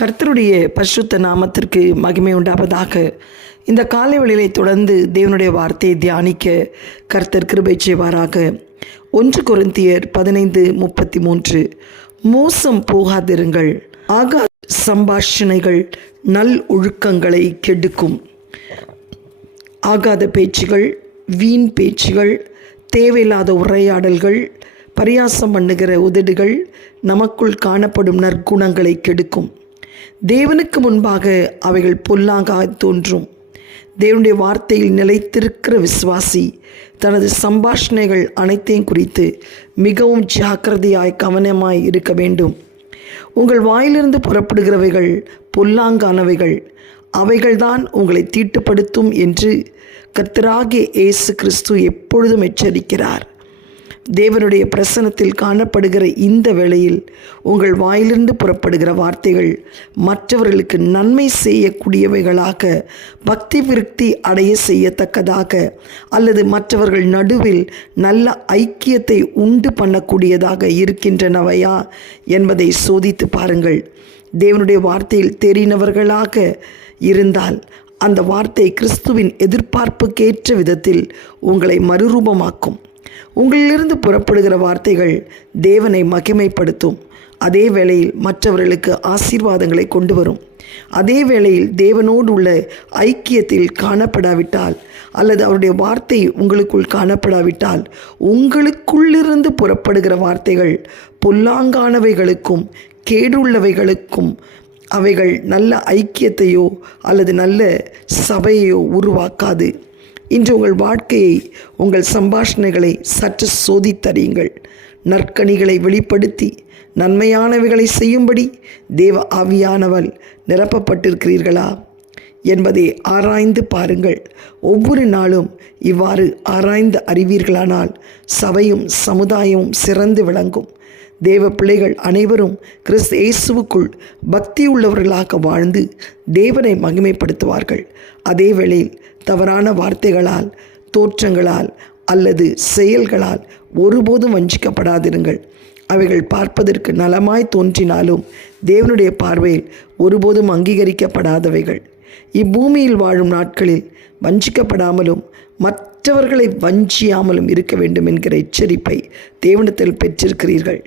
கர்த்தருடைய பரிசுத்த நாமத்திற்கு மகிமை உண்டாவதாக. இந்த காலை வேளையிலே தொடர்ந்து தேவனுடைய வார்த்தையை தியானிக்க கர்த்தர் கிருபை செய்வாராக. 1 கொரிந்தியர் 15:33. மோசம் போகாதிருங்கள், ஆகாத சம்பாஷணைகள் நல் ஒழுக்கங்களை கெடுக்கும். ஆகாத பேச்சுகள், வீண் பேச்சுகள், தேவையில்லாத உரையாடல்கள், பரியாசம் பண்ணுகிற உதடுகள் நமக்குள் காணப்படும் நற்குணங்களை கெடுக்கும். தேவனுக்கு முன்பாக அவைகள் பொல்லாங்காக தோன்றும். தேவனுடைய வார்த்தையில் நிலைத்திருக்கிற விசுவாசி தனது சம்பாஷணைகள் அனைத்தையும் குறித்து மிகவும் ஜாக்கிரதையாய் கவனமாய் இருக்க வேண்டும். உங்கள் வாயிலிருந்து புறப்படுகிறவைகள் பொல்லாங்கானவைகள், அவைகள்தான் உங்களை தீட்டுப்படுத்தும் என்று கர்த்தராகிய இயேசு கிறிஸ்து எப்பொழுதும் எச்சரிக்கிறார். தேவனுடைய பிரசன்னத்தில் காணப்படுகிற இந்த வேளையில் உங்கள் வாயிலிருந்து புறப்படுகிற வார்த்தைகள் மற்றவர்களுக்கு நன்மை செய்யக்கூடியவைகளாக, பக்தி விருத்தி அடைய செய்யத்தக்கதாக, அல்லது மற்றவர்கள் நடுவில் நல்ல ஐக்கியத்தை உண்டு பண்ணக்கூடியதாக இருக்கின்றனவையா என்பதை சோதித்து பாருங்கள். தேவனுடைய வார்த்தையில் தெரிந்தவர்களாக இருந்தால் அந்த வார்த்தை கிறிஸ்துவின் எதிர்பார்ப்புக்கேற்ற விதத்தில் உங்களை மறுரூபமாக்கும். உங்களிலிருந்து புறப்படுகிற வார்த்தைகள் தேவனை மகிமைப்படுத்தும். அதே வேளையில் மற்றவர்களுக்கு ஆசீர்வாதங்களை கொண்டு வரும். அதே வேளையில் தேவனோடு உள்ள ஐக்கியத்தில் காணப்படாவிட்டால், அல்லது அவருடைய வார்த்தை உங்களுக்குள் காணப்படாவிட்டால், உங்களுக்குள்ளிருந்து புறப்படுகிற வார்த்தைகள் பொல்லாங்கானவைகளுக்கும் கேடுள்ளவைகளுக்கும், அவைகள் நல்ல ஐக்கியத்தையோ அல்லது நல்ல சபையோ உருவாக்காது. இன்று உங்கள் வாழ்க்கையை, உங்கள் சம்பாஷணைகளை சற்று சோதித்தறியுங்கள். நற்கனிகளை வெளிப்படுத்தி நன்மையானவைகளை செய்யும்படி தேவ ஆவியானவள் நிரப்பப்பட்டிருக்கிறீர்களா என்பதை ஆராய்ந்து பாருங்கள். ஒவ்வொரு நாளும் இவ்வாறு ஆராய்ந்து அறிவீர்களானால் சபையும் சமுதாயமும் சிறந்து விளங்கும். தேவ பிள்ளைகள் அனைவரும் கிறிஸ்து இயேசுவுக்குள் பக்தி உள்ளவர்களாக வாழ்ந்து தேவனை மகிமைப்படுத்துவார்கள். அதே வேளையில் தவறான வார்த்தைகளால், தோற்றங்களால் அல்லது செயல்களால் ஒருபோதும் வஞ்சிக்கப்படாதிருங்கள். அவைகள் பார்ப்பதற்கு நலமாய் தோன்றினாலும் தேவனுடைய பார்வையில் ஒருபோதும் அங்கீகரிக்கப்படாதவைகள். இப்பூமியில் வாழும் நாட்களில் வஞ்சிக்கப்படாமலும் மற்றவர்களை வஞ்சியாமலும் இருக்க வேண்டும் என்கிற எச்சரிப்பை தேவனிடத்தில் பெற்றிருக்கிறீர்கள்.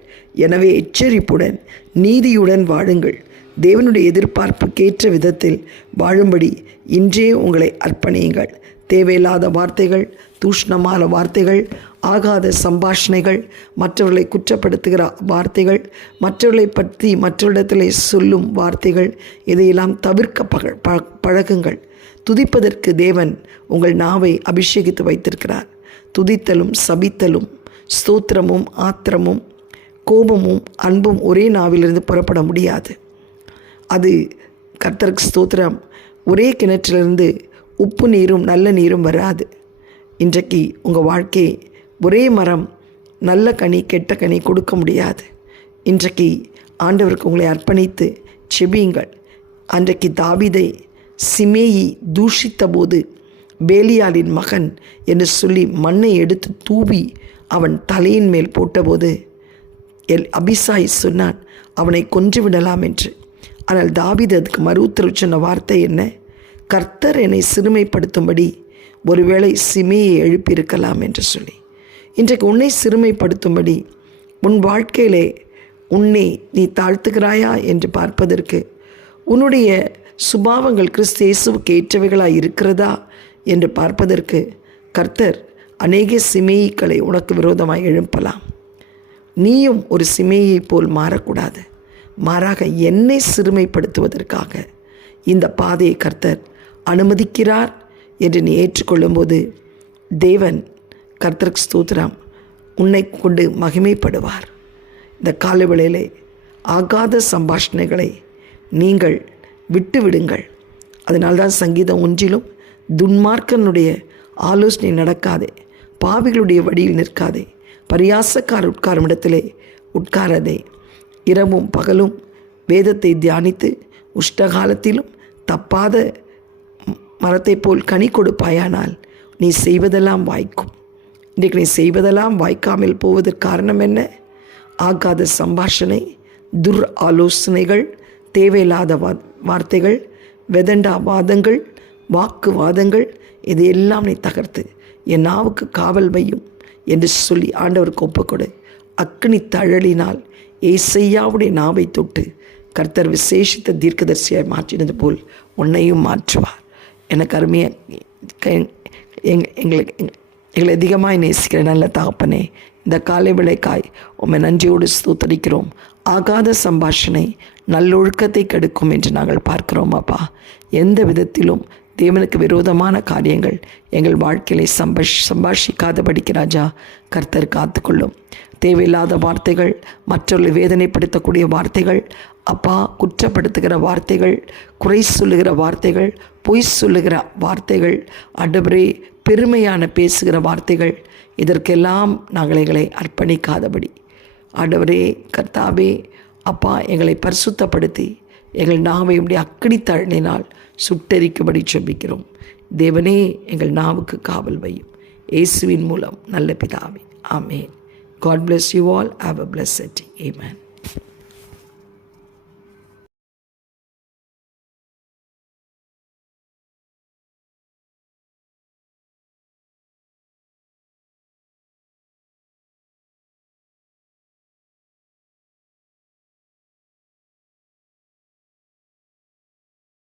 எனவே எச்சரிப்புடன் நீதியுடன் வாழுங்கள். தேவனுடைய எதிர்பார்ப்புக்கேற்ற விதத்தில் வாழும்படி இன்றே உங்களை அர்ப்பணியுங்கள். தேவையில்லாத வார்த்தைகள், தூஷ்ணமான வார்த்தைகள், ஆகாத சம்பாஷணைகள், மற்றவர்களை குற்றப்படுத்துகிற வார்த்தைகள், மற்றவர்களை பற்றி மற்றவரிடத்திலே சொல்லும் வார்த்தைகள், இதையெல்லாம் தவிர்க்க பழகுங்கள். துதிப்பதற்கு தேவன் உங்கள் நாவை அபிஷேகித்து வைத்திருக்கிறார். துதித்தலும் சபித்தலும் ஸ்தோத்திரமும் ஆத்திரமும் கோபமும் அன்பும் ஒரே நாவிலிருந்து புறப்பட முடியாது. அது கர்த்தருக்கு ஸ்தோத்திரம். ஒரே கிணற்றிலிருந்து உப்பு நீரும் நல்ல நீரும் வராது. இன்றைக்கு உங்கள் வாழ்க்கை ஒரே மரம் நல்ல கனி கெட்ட கனி கொடுக்க முடியாது. இன்றைக்கு ஆண்டவருக்கு உங்களை அர்ப்பணித்து செபியுங்கள். அன்றைக்கு தாவீதை சிமேயி தூஷித்த போது பேலியாளின் மகன் என்று சொல்லி மண்ணை எடுத்து தூவி அவன் தலையின் மேல் போட்டபோது அபிசாய் சொன்னான், அவனை கொன்றுவிடலாம் என்று. ஆனால் தாவீது அதுக்கு மறு உத்தரவு சொன்ன வார்த்தை என்ன? கர்த்தர் என்னை சிறுமைப்படுத்தும்படி ஒருவேளை சிமையை எழுப்பியிருக்கலாம் என்று சொல்லி. இன்றைக்கு உன்னை சிறுமைப்படுத்தும்படி உன் வாழ்க்கையிலே உன்னை நீ தாழ்த்துகிறாயா என்று பார்ப்பதற்கு, உன்னுடைய சுபாவங்கள் கிறிஸ்து இயேசுவுக்கு ஏற்றவைகளாக இருக்கிறதா என்று பார்ப்பதற்கு கர்த்தர் அநேக சிமேயிகளை உனக்கு விரோதமாக எழுப்பலாம். நீயும் ஒரு சிமேயை போல் மாறக்கூடாது. மாறாக என்னை சிறுமைப்படுத்துவதற்காக இந்த பாதையை கர்த்தர் அனுமதிக்கிறார் என்று நீ ஏற்றுக்கொள்ளும்போது தேவன், கர்த்தருக்கு ஸ்தோத்திரம், உன்னை கொண்டு மகிமைப்படுவார். இந்த காலவேளையிலே ஆகாத சம்பாஷணைகளை நீங்கள் விட்டுவிடுங்கள். அதனால்தான் சங்கீதம் 1 துன்மார்க்கனுடைய ஆலோசனை நடக்காதே, பாவிகளுடைய வழியில் நிற்காதே, பரியாசக்கார உட்காரும் இடத்திலே உட்காரதே. இரவும் பகலும் வேதத்தை தியானித்து உஷ்டகாலத்திலும் தப்பாத மரத்தை போல் கனி கொடுப்பாயானால் நீ செய்வதெல்லாம் வாய்க்கும். இன்றைக்கு நீ செய்வதெல்லாம் வாய்க்காமல் போவதற்கு காரணம் என்ன? ஆகாத சம்பாஷணை, துர் ஆலோசனைகள், தேவையில்லாத வார்த்தைகள், வெதண்டா வாதங்கள், வாக்குவாதங்கள், இது எல்லாம் நீ தகர்த்து என் நாவுக்கு காவல் வையும் என்று சொல்லி ஆண்டவருக்கு ஒப்புக்கொடு. அக்கினி தழலினால் ஏசையாவுடைய நாவை தொட்டு கர்த்தர் விசேஷித்த தீர்க்கதரிசியாய் மாற்றினது போல் உன்னையும் மாற்றுவார். எனக்கு அருமையாக எங்களை அதிகமாக நேசிக்கிற நல்ல தகப்பனே, இந்த காலை விளைக்காய் உம்மை நன்றியோடு ஸ்தோத்தரிக்கிறோம். ஆகாத சம்பாஷணை நல்லொழுக்கத்தை கெடுக்கும் என்று நாங்கள் பார்க்கிறோம் அப்பா. எந்த விதத்திலும் தேவனுக்கு விரோதமான காரியங்கள் எங்கள் வாழ்க்கையிலே சம்பாஷிக்காதபடிக்கு ராஜா கர்த்தர் காத்துக்கொள்ளும். தேவையில்லாத வார்த்தைகள், மற்றவர்களை வேதனைப்படுத்தக்கூடிய வார்த்தைகள், அப்பா குற்றப்படுத்துகிற வார்த்தைகள், குறை சொல்லுகிற வார்த்தைகள், பொய் சொல்லுகிற வார்த்தைகள், ஆண்டவரே பெருமையான பேசுகிற வார்த்தைகள், இதற்கெல்லாம் நாங்கள் எங்களை அர்ப்பணிக்காதபடி ஆண்டவரே கர்த்தாவே அப்பா எங்களை பரிசுத்தப்படுத்தி எங்கள் நாவை இப்படி அக்கினி தழலினால் சுட்டெரிக்கும்படி ஜெபிக்கிறோம். தேவனே எங்கள் நாவுக்கு காவல் வையும். இயேசுவின் மூலம் நல்ல பிதாவே, ஆமேன். God bless you all. Have a blessed day. Amen.